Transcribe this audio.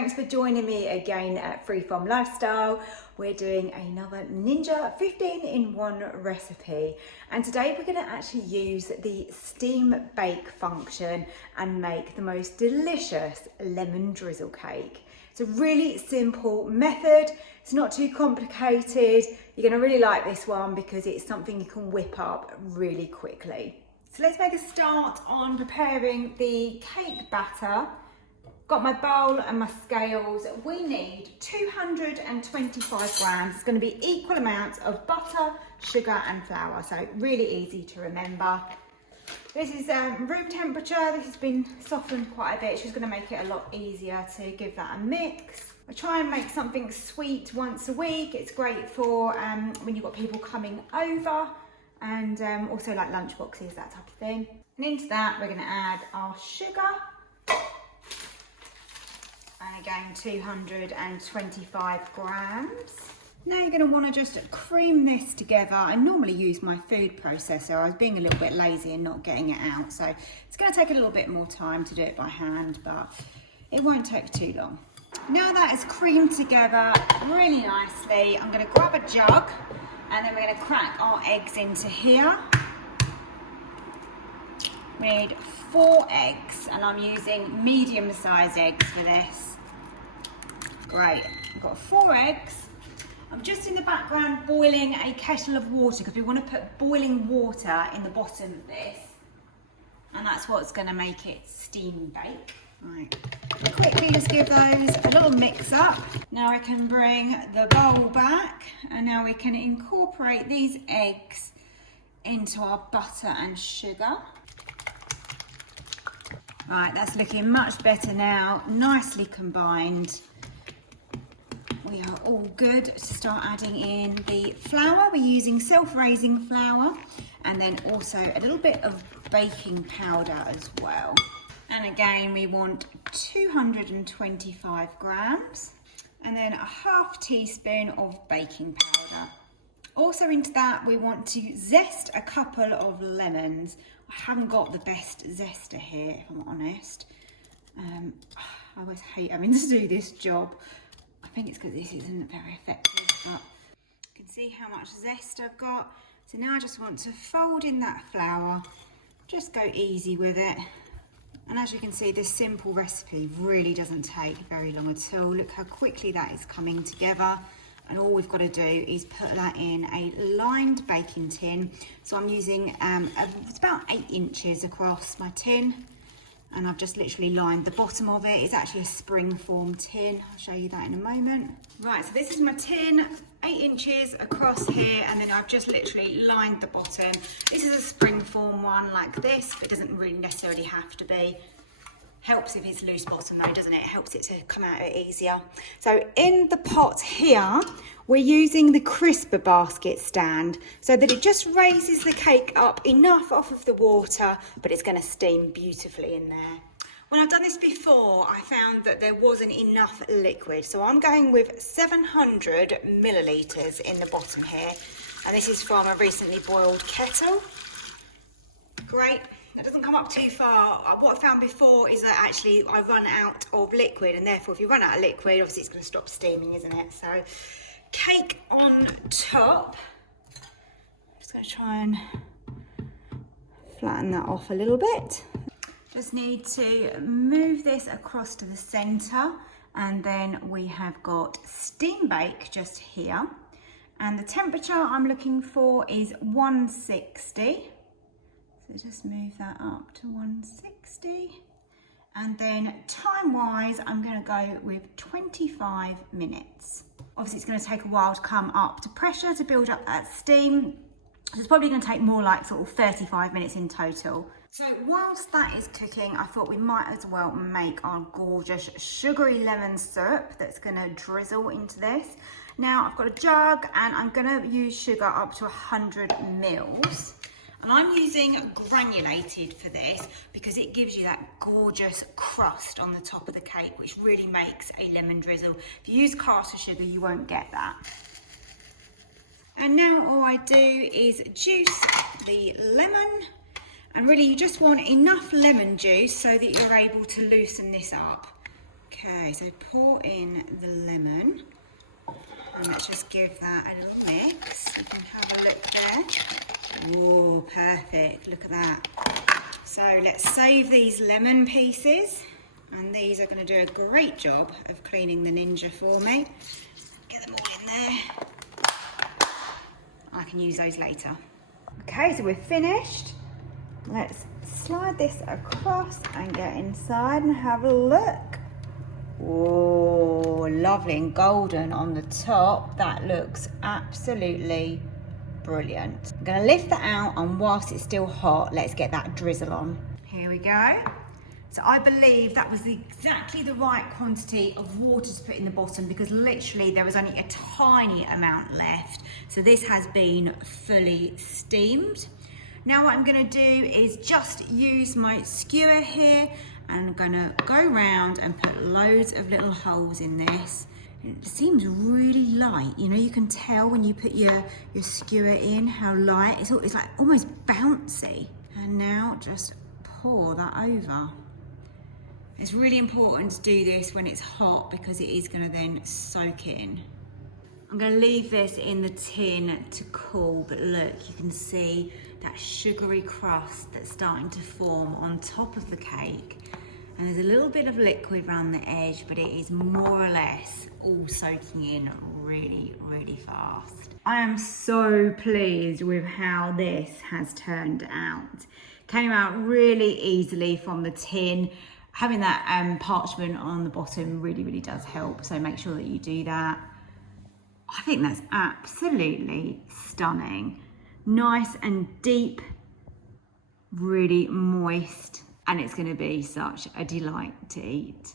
thanks for joining me again at Freeform Lifestyle. We're doing another Ninja 15-in-1 recipe, and today we're going to actually use the steam bake function and make the most delicious lemon drizzle cake. It's a really simple method, it's not too complicated. You're going to really like this one because it's something you can whip up really quickly. So let's make a start on preparing the cake batter. Got my bowl and my scales. We need 225 grams. It's going to be equal amounts of butter, sugar and flour, so really easy to remember. This is room temperature. This has been softened quite a bit. It's just going to make it a lot easier to give that a mix. I try and make something sweet once a week. It's great for when you've got people coming over, and also like lunch boxes, that type of thing. And into that we're going to add our sugar. And again, 225 grams. Now you're going to want to just cream this together. I normally use my food processor. I was being a little bit lazy and not getting it out, so it's going to take a little bit more time to do it by hand, but it won't take too long. Now that is creamed together really nicely, I'm going to grab a jug and then we're going to crack our eggs into here. We need 4 eggs, and I'm using medium-sized eggs for this. Great, I've got 4 eggs. I'm just in the background boiling a kettle of water because we want to put boiling water in the bottom of this, and that's what's going to make it steam bake. Right, quickly just give those a little mix up. Now I can bring the bowl back, and now we can incorporate these eggs into our butter and sugar. Right, that's looking much better now, nicely combined. We are all good to start adding in the flour. We're using self-raising flour, and then also a little bit of baking powder as well. And again, we want 225 grams, and then a ½ teaspoon of baking powder. Also into that, we want to zest a couple of lemons. I haven't got the best zester here, if I'm honest. I always hate having to do this job. I think it's because this isn't very effective, but you can see how much zest I've got. So now I just want to fold in that flour, just go easy with it. And as you can see, this simple recipe really doesn't take very long at all. Look how quickly that is coming together. And all we've got to do is put that in a lined baking tin. So I'm using, it's about 8 inches across my tin. And I've just literally lined the bottom of it. It's actually a spring-form tin. I'll show you that in a moment. Right, so this is my tin, 8 inches across here, and then I've just literally lined the bottom. This is a spring-form one like this, but it doesn't really necessarily have to be. Helps if it's loose bottom though, doesn't it? It helps it to come out a bit easier. So in the pot here, we're using the crisper basket stand so that it just raises the cake up enough off of the water, but it's going to steam beautifully in there. When I've done this before, I found that there wasn't enough liquid. So I'm going with 700 millilitres in the bottom here. And this is from a recently boiled kettle. Great. It doesn't come up too far. What I found before is that actually I run out of liquid, and therefore if you run out of liquid, obviously it's going to stop steaming, isn't it? So cake on top. I'm just going to try and flatten that off a little bit. Just need to move this across to the centre, and then we have got steam bake just here. And the temperature I'm looking for is 160. So just move that up to 160. And then time-wise, I'm going to go with 25 minutes. Obviously, it's going to take a while to come up to pressure to build up that steam. So it's probably going to take more like sort of 35 minutes in total. So whilst that is cooking, I thought we might as well make our gorgeous sugary lemon syrup that's going to drizzle into this. Now, I've got a jug and I'm going to use sugar up to 100 mils. And I'm using granulated for this because it gives you that gorgeous crust on the top of the cake, which really makes a lemon drizzle. If you use caster sugar, you won't get that. And now all I do is juice the lemon, and really you just want enough lemon juice so that you're able to loosen this up. Okay, so pour in the lemon. And let's just give that a little mix. You can have a look there. Oh, perfect. Look at that. So let's save these lemon pieces. And these are going to do a great job of cleaning the Ninja for me. Get them all in there. I can use those later. Okay, so we're finished. Let's slide this across and get inside and have a look. Oh, lovely and golden on the top. That looks absolutely brilliant. I'm going to lift that out, and whilst it's still hot, let's get that drizzle on. Here we go. So I believe that was exactly the right quantity of water to put in the bottom, because literally there was only a tiny amount left. So this has been fully steamed. Now what I'm going to do is just use my skewer here, and I'm going to go around and put loads of little holes in this. It seems really light, you know, you can tell when you put your skewer in how light. It's like almost bouncy. And now just pour that over. It's really important to do this when it's hot, because it is going to then soak in. I'm going to leave this in the tin to cool, but look, you can see that sugary crust that's starting to form on top of the cake. And there's a little bit of liquid around the edge, but it is more or less all soaking in really, really fast. I am so pleased with how this has turned out. Came out really easily from the tin. Having that parchment on the bottom really, really does help. So make sure that you do that. I think that's absolutely stunning. Nice and deep, really moist, and it's going to be such a delight to eat.